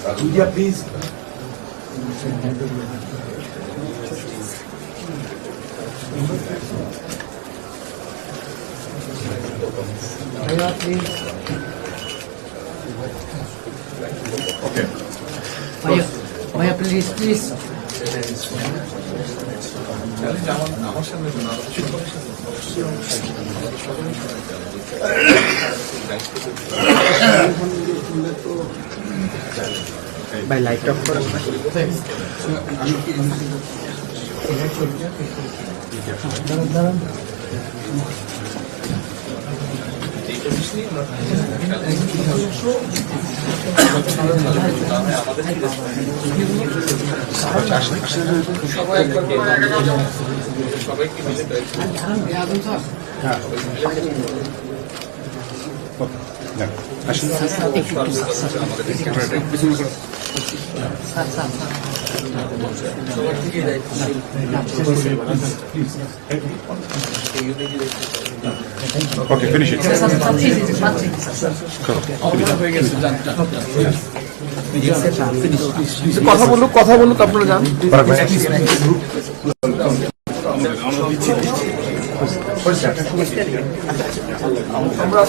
Media, please. Maya, please. Okay. Maya, please. By light off for Okay, finish it. কথা বলুক আপনারা যান আমরা